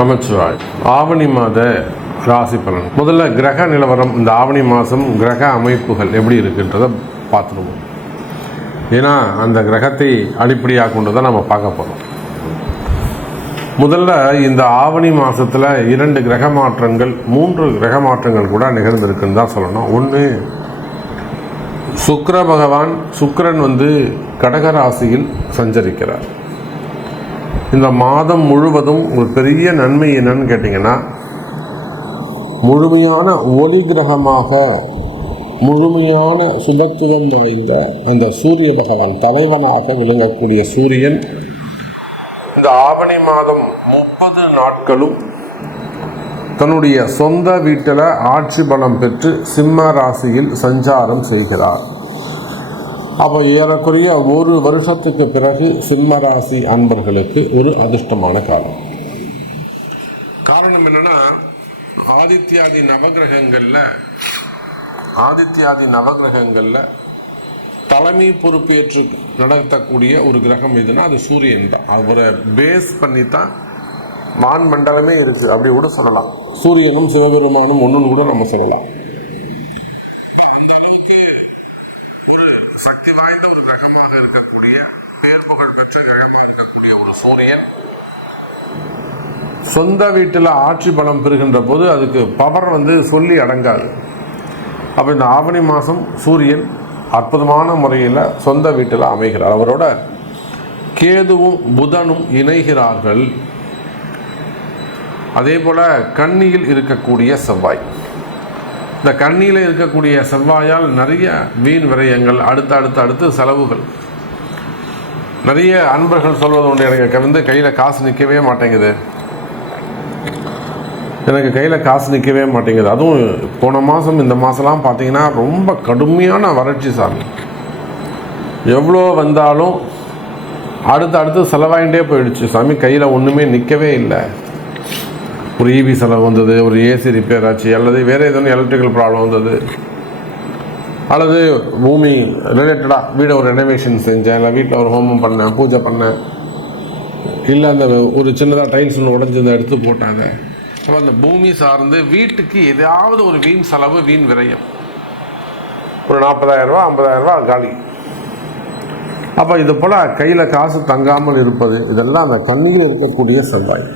நமச்சிவாய். ஆவணி மாத ராசி பலன். முதல்ல கிரக நிலவரம், இந்த ஆவணி மாதம் கிரக அமைப்புகள் எப்படி இருக்குன்றதை பார்த்துருவோம். ஏன்னா அந்த கிரகத்தை அடிப்படையாக கொண்டு தான் நம்ம பார்க்க போகிறோம். முதல்ல இந்த ஆவணி மாதத்தில் 2 கிரக மாற்றங்கள் 3 கிரக மாற்றங்கள் கூட நிகழ்ந்திருக்குன்னு தான் சொல்லணும். ஒன்று, சுக்கிர பகவான் சுக்கிரன் கடகராசியில் சஞ்சரிக்கிறார். இந்த மாதம் முழுவதும் ஒரு பெரிய நன்மை என்னன்னு கேட்டிங்கன்னா, முழுமையான ஒளி கிரகமாக முழுமையான சுபத்துவம் வாய்ந்த அந்த சூரிய பகவான் தலைவனாக விளங்கக்கூடிய சூரியன் இந்த ஆவணி மாதம் 30 நாட்களும் தன்னுடைய சொந்த வீட்டில் ஆட்சி பலம் பெற்று சிம்ம ராசியில் சஞ்சாரம் செய்கிறார். அப்போ ஏறக்குறைய 1 வருஷத்துக்கு பிறகு சிம்ம ராசி அன்பர்களுக்கு ஒரு அதிர்ஷ்டமான காலம். காரணம் என்னன்னா, ஆதித்யாதி நவகிரகங்கள்ல தலைமை பொறுப்பேற்று நடத்தக்கூடிய ஒரு கிரகம் எதுனா அது சூரியன் தான். அவரை பேஸ் பண்ணி தான் வான் மண்டலமே இருக்கு, அப்படி கூட சொல்லலாம். சூரியனும் சிவபெருமானும் ஒன்றுன்னு கூட நம்ம சொல்லலாம். அந்த அளவுக்கு ஒரு சக்தி வாய்ந்த ஒரு கிரகமாக இருக்கக்கூடிய, பேர் புகழ் பெற்ற கிரகமாக இருக்கக்கூடிய ஒரு சூரியன் சொந்த வீட்டில் ஆட்சி பலம் பெறுகின்ற போது அதுக்கு பவர் சொல்லி அடங்காது. அப்போ இந்த ஆவணி மாதம் சூரியன் அற்புதமான முறையில் சொந்த வீட்டில் அமைகிறார். அவரோட கேதுவும் புதனும் இணைகிறார்கள். அதே போல் கன்னியில் இருக்கக்கூடிய செவ்வாய், இந்த கன்னியில் இருக்கக்கூடிய செவ்வாயால் நிறைய வீண் விரயங்கள், அடுத்து செலவுகள். நிறைய அன்பர்கள் சொல்வது உண்டு, எனக்கு கையில் காசு நிற்கவே மாட்டேங்குது, அதுவும் போன மாதம் இந்த மாதம்லாம் பார்த்தீங்கன்னா ரொம்ப கடுமையான வறட்சி சாமி. எவ்வளோ வந்தாலும் அடுத்து செலவாயிட்டே போயிடுச்சு சாமி, கையில் ஒன்றுமே நிற்கவே இல்லை. ஒரு ஈவி செலவு வந்தது, ஒரு ஏசி ரிப்பேர் ஆச்சு, அல்லது வேறு எதுவும் எலக்ட்ரிக்கல் ப்ராப்ளம் வந்தது, அல்லது பூமி ரிலேட்டடாக வீடை ஒரு ரெனோவேஷன் செஞ்சேன், இல்லை வீட்டில் ஒரு ஹோமம் பண்ணேன், பூஜை பண்ணேன், இல்லை அந்த ஒரு சின்னதாக டைல்ஸ் ஒன்று உடஞ்சி எடுத்து போட்டாங்க. அப்போ அந்த பூமி சார்ந்து வீட்டுக்கு ஏதாவது ஒரு வீண் செலவு, வீண் விரயம், ஒரு 40,000 ரூபா 50,000 ரூபா காலி. அப்போ இது போல் கையில் காசு தங்காமல் இருப்பது, இதெல்லாம் அந்த கண்ணியில் இருக்கக்கூடிய செவ்வாய்.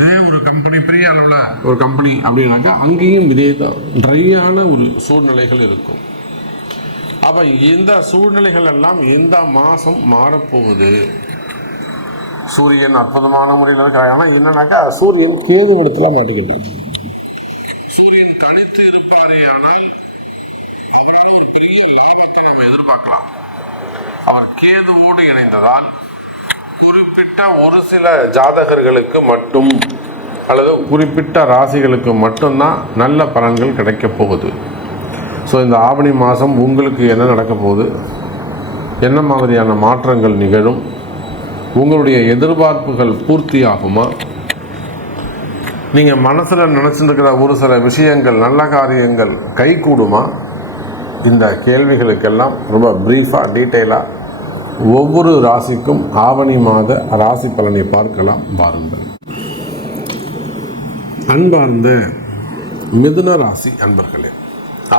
இதே ஒரு கம்பெனி, பெரிய அளவில் ஒரு கம்பெனி அப்படின்னாக்கா அங்கேயும் இதே தான் ட்ரையான ஒரு சூழ்நிலைகள் இருக்கும். அப்போ இந்த சூழ்நிலைகள் எல்லாம் இந்த மாதம் மாறப்போகுது. சூரியன் அற்புதமான முறையில் இருக்கிறாங்க. ஆனால் என்னன்னாக்கா சூரியன் கேது இடத்துல மாட்டிக்கிட்டார். சூரியன் தனித்து இருப்பாரே ஆனால் அவரால் ஒரு பெரிய லாபத்தை நம்ம எதிர்பார்க்கலாம். அவர் கேதுவோடு இணைந்ததால் குறிப்பிட்ட ஒரு சில ஜாதகர்களுக்கு மட்டும் அல்லது குறிப்பிட்ட ராசிகளுக்கு மட்டும்தான் நல்ல பலன்கள் கிடைக்க போகுது. ஸோ இந்த ஆவணி மாதம் உங்களுக்கு என்ன நடக்க போகுது, என்ன மாதிரியான மாற்றங்கள் நிகழும், உங்களுடைய எதிர்பார்ப்புகள் பூர்த்தி ஆகுமா, நீங்கள் மனசில் நினச்சிருக்கிற ஒரு சில விஷயங்கள், நல்ல காரியங்கள் கைகூடுமா, இந்த கேள்விகளுக்கெல்லாம் ரொம்ப ப்ரீஃபாக டீட்டெயிலாக ஒவ்வொரு ராசிக்கும் ஆவணி மாத ராசி பலனை பார்க்கலாம். பாருங்கள். அன்பார்ந்த மிதுன ராசி அன்பர்களே,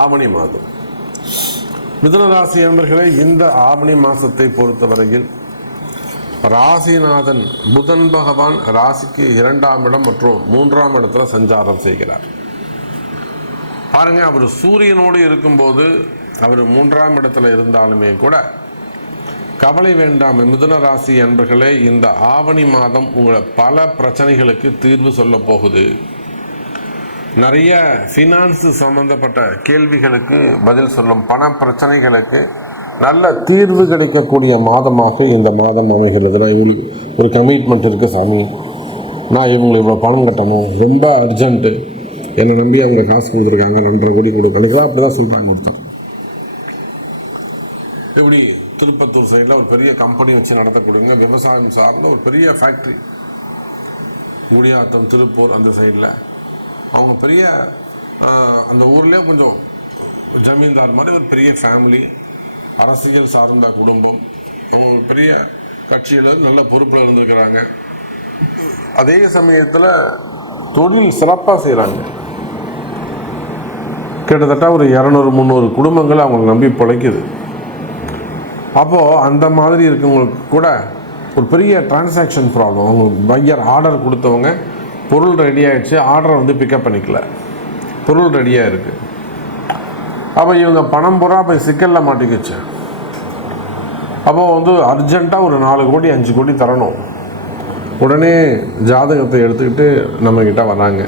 ஆவணி மாதம் மிதுன ராசி அன்பர்களே, இந்த ஆவணி மாதத்தை பொறுத்தவரையில் ராசிநாதன் புதன் பகவான் ராசிக்கு 2ஆம் இடம் மற்றும் 3ஆம் இடத்துல சஞ்சாரம் செய்கிறார். பாருங்க, அவர் சூரியனோடு இருக்கும்போது அவர் 3ஆம் இடத்துல இருந்தாலுமே கூட கவலை வேண்டாம் மிதுன ராசி அன்பர்களே. இந்த ஆவணி மாதம் உங்களை பல பிரச்சனைகளுக்கு தீர்வு சொல்ல போகுது. நிறைய ஃபினான்ஸ் சம்பந்தப்பட்ட கேள்விகளுக்கு பதில் சொல்லும், பண பிரச்சனைகளுக்கு நல்ல தீர்வு கிடைக்கக்கூடிய மாதமாக இந்த மாதம் அமைகிறது. நான் இவங்களுக்கு ஒரு கமிட்மெண்ட் இருக்குது சாமி, நான் இவங்களுக்கு இவ்வளோ பணம் கட்டணும், ரொம்ப அர்ஜென்ட்டு, என்னை நம்பி அவங்க காசு கொடுத்துருக்காங்க, 2.5 கோடி கொடுக்கணும், அப்படி தான் சொல்கிறாங்க. கொடுத்தேன். எப்படி திருப்பத்தூர் சைடில் ஒரு பெரிய கம்பெனி வச்சு நடத்தக்கூடியவங்க, விவசாயம் சார்ந்த ஒரு பெரிய ஃபேக்ட்ரி, குடியாத்தம் திருப்பூர் அந்த சைடில் அவங்க பெரிய அந்த ஊர்லேயே கொஞ்சம் ஜமீன்தார் மாதிரி ஒரு பெரிய ஃபேமிலி, அரசியல் சார்ந்த குடும்பம், அவங்க ஒரு பெரிய கட்சியில் நல்ல பொறுப்பில் இருந்திருக்கிறாங்க. அதே சமயத்தில் தொழில் சிறப்பாக செய்கிறாங்க. கிட்டத்தட்ட ஒரு 200-300 குடும்பங்கள் அவங்களை நம்பி பிழைக்குது. அப்போது அந்த மாதிரி இருக்கவங்களுக்கு கூட ஒரு பெரிய டிரான்சாக்ஷன் ப்ராப்ளம். அவங்க பையர் ஆர்டர் கொடுத்தவங்க பொருள் ரெடி ஆகிடுச்சு, ஆர்டரை வந்து பிக்கப் பண்ணிக்கல, பொருள் ரெடியாக இருக்குது. அப்போ இவங்க பணம் பூரா போய் சிக்கலில் மாட்டிக்கிச்சு. அப்போது வந்து அர்ஜெண்ட்டாக ஒரு 4 கோடி 5 கோடி தரணும். உடனே ஜாதகத்தை எடுத்துக்கிட்டு நம்மக்கிட்ட வராங்க.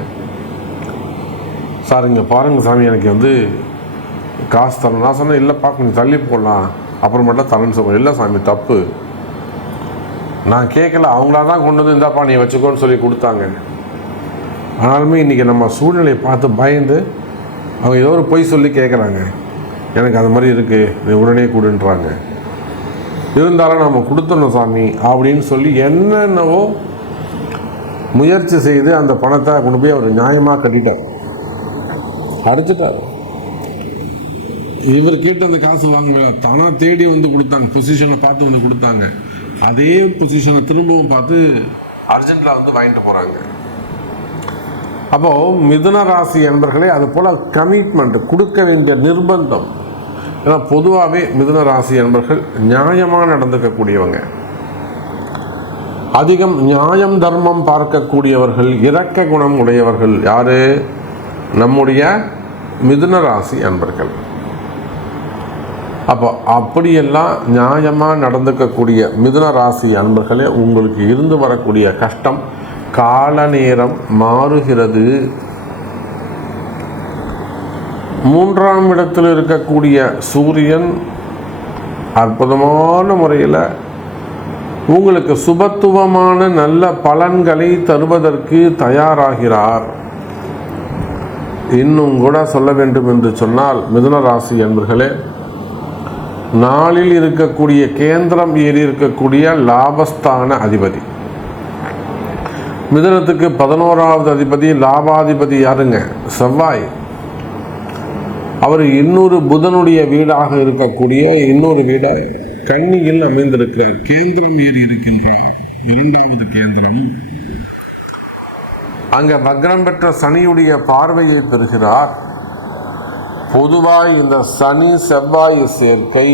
சார் இங்கே பாருங்கள் சாமி, எனக்கு வந்து காசு தரணும். நான் சொன்னேன், இல்லைப்பா கொஞ்சம் தள்ளி போடலாம், அப்புறமேட்டா தரேன்னு சொல்லுவேன். இல்லை சாமி தப்பு, நான் கேட்கல, அவங்களா தான் கொண்டு வந்து இந்தாப்பா நீ வச்சுக்கோன்னு சொல்லி கொடுத்தாங்க. ஆனாலுமே இன்றைக்கி நம்ம சூழ்நிலையை பார்த்து பயந்து அவங்க ஏதோ ஒரு பொய் சொல்லி கேட்குறாங்க. எனக்கு அது மாதிரி இருக்குது, நீ உடனே கொடுன்றாங்க. இருந்தாலும் நம்ம கொடுத்துடணும் சாமி அப்படின்னு சொல்லி என்னென்னவோ முயற்சி செய்து அந்த பணத்தை கொண்டு போய் அவர் நியாயமாக கட்டிட்டார், அடிச்சிட்டார். இவர் கேட்டு அந்த காசு வாங்க தானா தேடி வந்து கொடுத்தாங்க, பொசிஷனை பார்த்து வந்து கொடுத்தாங்க. அதே பொசிஷனை திரும்பவும் பார்த்து அர்ஜென்ட்டில் வந்து வாங்கிட்டு போகிறாங்க. அப்போது மிதுன ராசி என்பர்களே அது போல் கமிட்மெண்ட் கொடுக்க வேண்டிய நிர்பந்தம். ஏன்னா பொதுவாகவே மிதுன ராசி என்பர்கள் நியாயமாக நடந்துக்கக்கூடியவங்க, அதிகம் நியாயம் தர்மம் பார்க்கக்கூடியவர்கள், இரக்க குணம் உடையவர்கள். யார்? நம்முடைய மிதுன ராசி அன்பர்கள். அப்போ அப்படியெல்லாம் நியாயமாக நடந்துக்கக்கூடிய மிதுன ராசி அன்பர்களே, உங்களுக்கு இருந்து வரக்கூடிய கஷ்டம் கால நேரம் மாறுகிறது. 3ஆம் இடத்தில் இருக்கக்கூடிய சூரியன் அற்புதமான முறையில் உங்களுக்கு சுபத்துவமான நல்ல பலன்களை தருவதற்கு தயாராகிறார். இன்னும் கூட சொல்ல வேண்டும் என்று சொன்னால் மிதுன ராசி என்பர்களே, நாளில் இருக்கக்கூடிய கேந்திரம் ஏறி இருக்கக்கூடிய லாபஸ்தான அதிபதி, மிதுனத்துக்கு 11வது அதிபதி லாபாதிபதி யாருங்க? செவ்வாய். அவர் இன்னொரு புதனுடைய வீடாக இருக்கக்கூடிய இன்னொரு வீடாக கன்னியில் அமைந்திருக்கிறார். கேந்திரம் ஏறி இருக்கின்றார், 2வது கேந்திரம். அங்க வக்ரம் பெற்ற சனியுடைய பார்வையை பெறுகிறார். பொதுவாய் இந்த சனி செவ்வாய் சேர்க்கை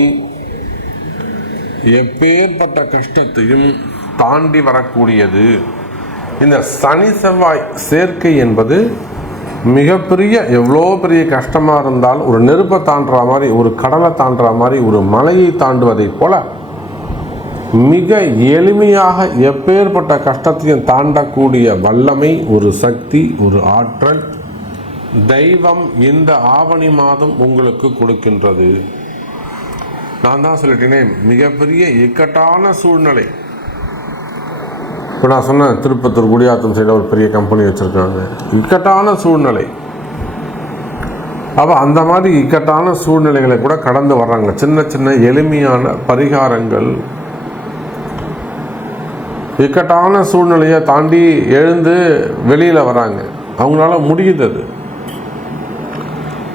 எப்பேற்பட்ட கஷ்டத்தையும் தாண்டி வரக்கூடியது. இந்த சனி செவ்வாய் சேர்க்கை என்பது மிகப்பெரிய, எவ்வளோ பெரிய கஷ்டமாக இருந்தால் ஒரு நெருப்பை தாண்டுற மாதிரி, ஒரு கடலை தாண்டுற மாதிரி, ஒரு மலையை தாண்டுவதை போல மிக எளிமையாக எப்பேற்பட்ட கஷ்டத்தையும் தாண்டக்கூடிய வல்லமை, ஒரு சக்தி, ஒரு ஆற்றல் தெய்வம் இந்த ஆவணி மாதம் உங்களுக்கு கொடுக்கின்றது. நான் தான் சொல்லிட்டேனே, மிகப்பெரிய இக்கட்டான சூழ்நிலை. இப்போ நான் சொன்னேன், திருப்பத்தூர் குடியாத்தம் சைடில் ஒரு பெரிய கம்பெனி வச்சுருக்காங்க, இக்கட்டான சூழ்நிலை. அப்போ அந்த மாதிரி இக்கட்டான சூழ்நிலைகளை கூட கடந்து வர்றாங்க. சின்ன சின்ன எளிமையான பரிகாரங்கள், இக்கட்டான சூழ்நிலையை தாண்டி எழுந்து வெளியில் வராங்க, அவங்களால முடியுது அது.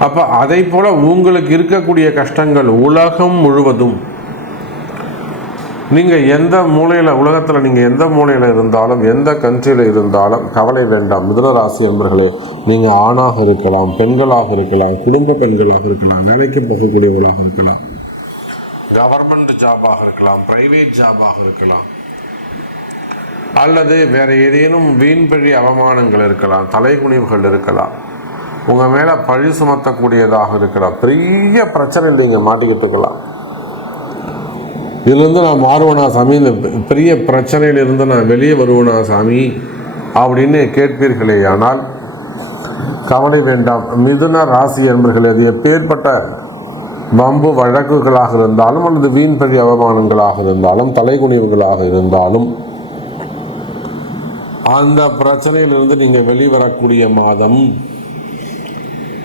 அப்போ அதை போல் உங்களுக்கு இருக்கக்கூடிய கஷ்டங்கள் உலகம் முழுவதும், நீங்கள் எந்த மூலையில், உலகத்தில் நீங்கள் எந்த மூலையில் இருந்தாலும், எந்த கண்ட்ரியில் இருந்தாலும் கவலை வேண்டாம் மிதுன ராசி என்பர்களே. நீங்கள் ஆணாக இருக்கலாம், பெண்களாக இருக்கலாம், குடும்ப பெண்களாக இருக்கலாம், வேலைக்கு போகக்கூடியவர்களாக இருக்கலாம், கவர்மெண்ட் ஜாபாக இருக்கலாம், பிரைவேட் ஜாபாக இருக்கலாம், அல்லது வேறு ஏதேனும் வீண்பழி அவமானங்கள் இருக்கலாம், தலைகுனிவுகள் இருக்கலாம், உங்கள் மேலே பழி சுமத்தக்கூடியதாக இருக்கலாம், பெரிய பிரச்சனை நீங்கள் மாட்டிக்கிட்டு இருக்கலாம். இதுலேருந்து நான் மாறுவனா சாமி, இந்த பெரிய பிரச்சனையிலிருந்து நான் வெளியே வருவனா சாமி அப்படின்னு கேட்பீர்களே, ஆனால் கவலை வேண்டாம் மிதுன ராசி என்பர்களே. அது எப்பேற்பட்ட வம்பு வழக்குகளாக இருந்தாலும், அல்லது வீண்பழி அவமானங்களாக இருந்தாலும், தலைகுனிவுகளாக இருந்தாலும், அந்த பிரச்சனையிலிருந்து நீங்கள் வெளிவரக்கூடிய மாதம்.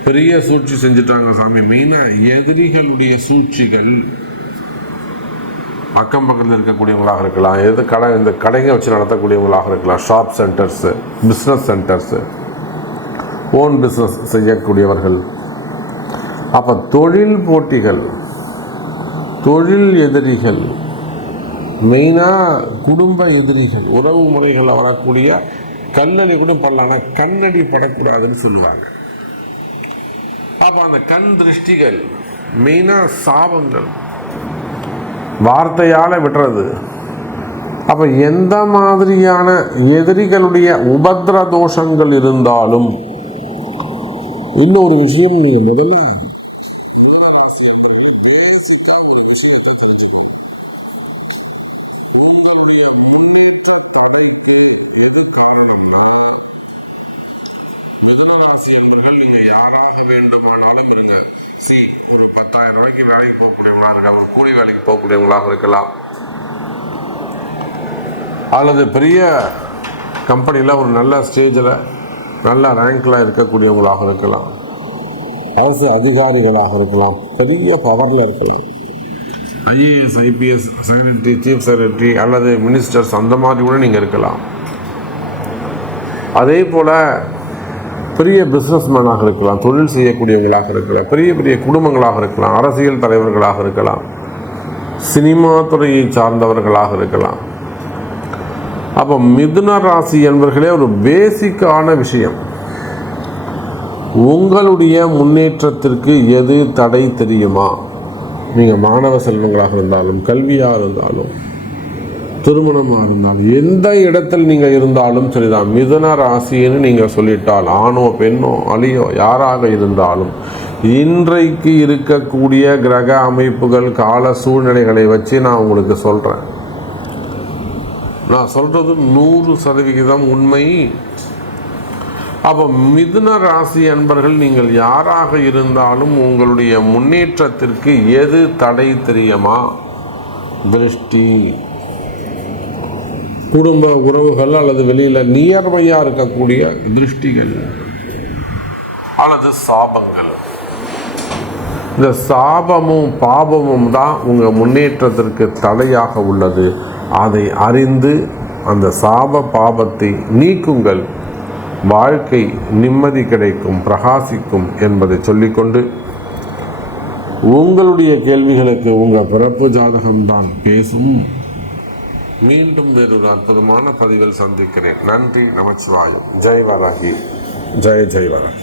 பெரிய சூழ்ச்சி செஞ்சுட்டாங்க சாமி, மெயினாக எதிரிகளுடைய சூழ்ச்சிகள். அக்கம் பக்கத்தில் இருக்கக்கூடியவங்களாக இருக்கலாம், இந்த கடைங்க வச்சு நடத்தக்கூடியவங்களாக இருக்கலாம், shop centres, business centres, own business செய்யக்கூடியவர்கள். அப்போ தொழில் போட்டிகள், தொழில் எதிரிகள், மெயினாக குடும்ப எதிரிகள், உறவு முறைகளில் வரக்கூடிய கல்லடி கூட படலாம், கண்ணடி படக்கூடாதுன்னு சொல்லுவாங்க. அப்போ அந்த கண் திருஷ்டிகள், மெயினாக சாபங்கள், வார்த்தையால் விடுறது. அப்போ எந்த மாதிரியான எதிரிகளுடைய உபத்திர தோஷங்கள் இருந்தாலும், இன்னொரு விஷயம் நீங்கள் முதல்ல ஒரு விஷயத்தை தெரிஞ்சுக்கணும். உங்களுடைய முன்னேற்ற தடைக்கு எது காரணம்னா, மிதுனராசி என்பர்கள் நீங்க யாராக வேண்டுமானாலும் இருங்க. ஒரு 10,000 ரூபாய்க்கு வேலைக்கு போகக்கூடியவங்களா இருக்கலாம், ஒரு கூலி வேலைக்கு போகக்கூடியவங்களாக இருக்கலாம், அல்லது பெரிய கம்பெனியில் ஒரு நல்ல ஸ்டேஜில் நல்ல ரேங்கில் இருக்கக்கூடியவங்களாக இருக்கலாம், அரசு அதிகாரிகளாக இருக்கலாம், பெரிய பவரில் இருக்கலாம், IAS IPS secretary, chief secretary அல்லது மினிஸ்டர்ஸ், அந்த மாதிரி கூட நீங்கள் இருக்கலாம். அதே போல் பெரிய பிஸ்னஸ்மேனாக இருக்கலாம், தொழில் செய்யக்கூடியவங்களாக இருக்கலாம், பெரிய பெரிய குடும்பங்களாக இருக்கலாம், அரசியல் தலைவர்களாக இருக்கலாம், சினிமா துறையை சார்ந்தவர்களாக இருக்கலாம். அப்போ மிதுன ராசி என்பவர்களே ஒரு பேசிக்கான விஷயம், உங்களுடைய முன்னேற்றத்திற்கு எது தடை தெரியுமா? நீங்கள் மாணவ செல்வங்களாக இருந்தாலும், கல்வியாக இருந்தாலும், திருமணமாக இருந்தாலும், எந்த இடத்தில் நீங்கள் இருந்தாலும் சரிதான், மிதுன ராசின்னு நீங்கள் சொல்லிட்டால், ஆணோ பெண்ணோ அலியோ யாராக இருந்தாலும், இன்றைக்கு இருக்கக்கூடிய கிரக அமைப்புகள், கால சூழ்நிலைகளை வச்சு நான் உங்களுக்கு சொல்கிறேன். நான் சொல்கிறது 100% உண்மை. அப்போ மிதுன ராசி அன்பர்கள் நீங்கள் யாராக இருந்தாலும் உங்களுடைய முன்னேற்றத்திற்கு எது தடை தெரியுமா? திருஷ்டி, குடும்ப உறவுகள் அல்லது வெளியில் நியர்பையாக இருக்கக்கூடிய திருஷ்டிகள் அல்லது சாபங்கள். இந்த சாபமும் பாபமும் தான் உங்கள் முன்னேற்றத்திற்கு தடையாக உள்ளது. அதை அறிந்து அந்த சாப பாபத்தை நீக்குங்கள், வாழ்க்கை நிம்மதி கிடைக்கும், பிரகாசிக்கும் என்பதை சொல்லிக்கொண்டு, உங்களுடைய கேள்விகளுக்கு உங்கள் பிறப்பு ஜாதகம்தான் பேசும். மீண்டும் வேறொரு அற்புதமான பதிவில் சந்திக்கிறேன். நன்றி. நமச்சிவாயம். ஜெய் வராகி. ஜெய் ஜெய் வராகி.